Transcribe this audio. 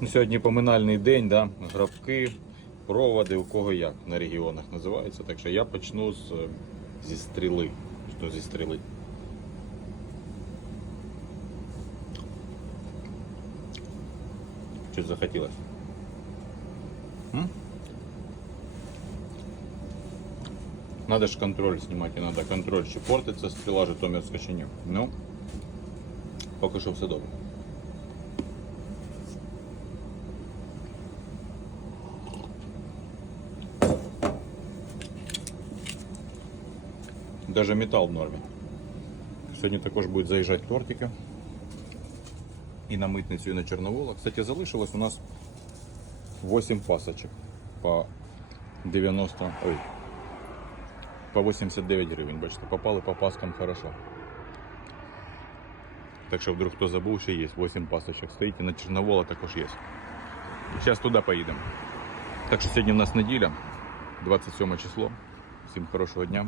Ну, Сьогодні поминальний день, да? грабки, проводи, у кого як на регіонах називається. Так що я почну з, е, зі стріли. Що зі стріли? Щось захотілося. Надо ж контроль снимать, и надо контроль, чи портиться стріла Житомирська чи ні. Ну, поки що все добре. Даже металл в нормі. Сьогодні також будуть заїжджати тортики. І на митницю, і на Чорновола. Кстати, залишилось у нас 8 пасочок по 90. Ой. По 89 гривень, бачите, попали по паскам хорошо. Так що вдруг хто забув, ще є 8 пасочок стоїть, і на Чорновола також є. Зараз туди поїдемо. Так що сьогодні в нас неділя, 27 число. Всім хорошого дня.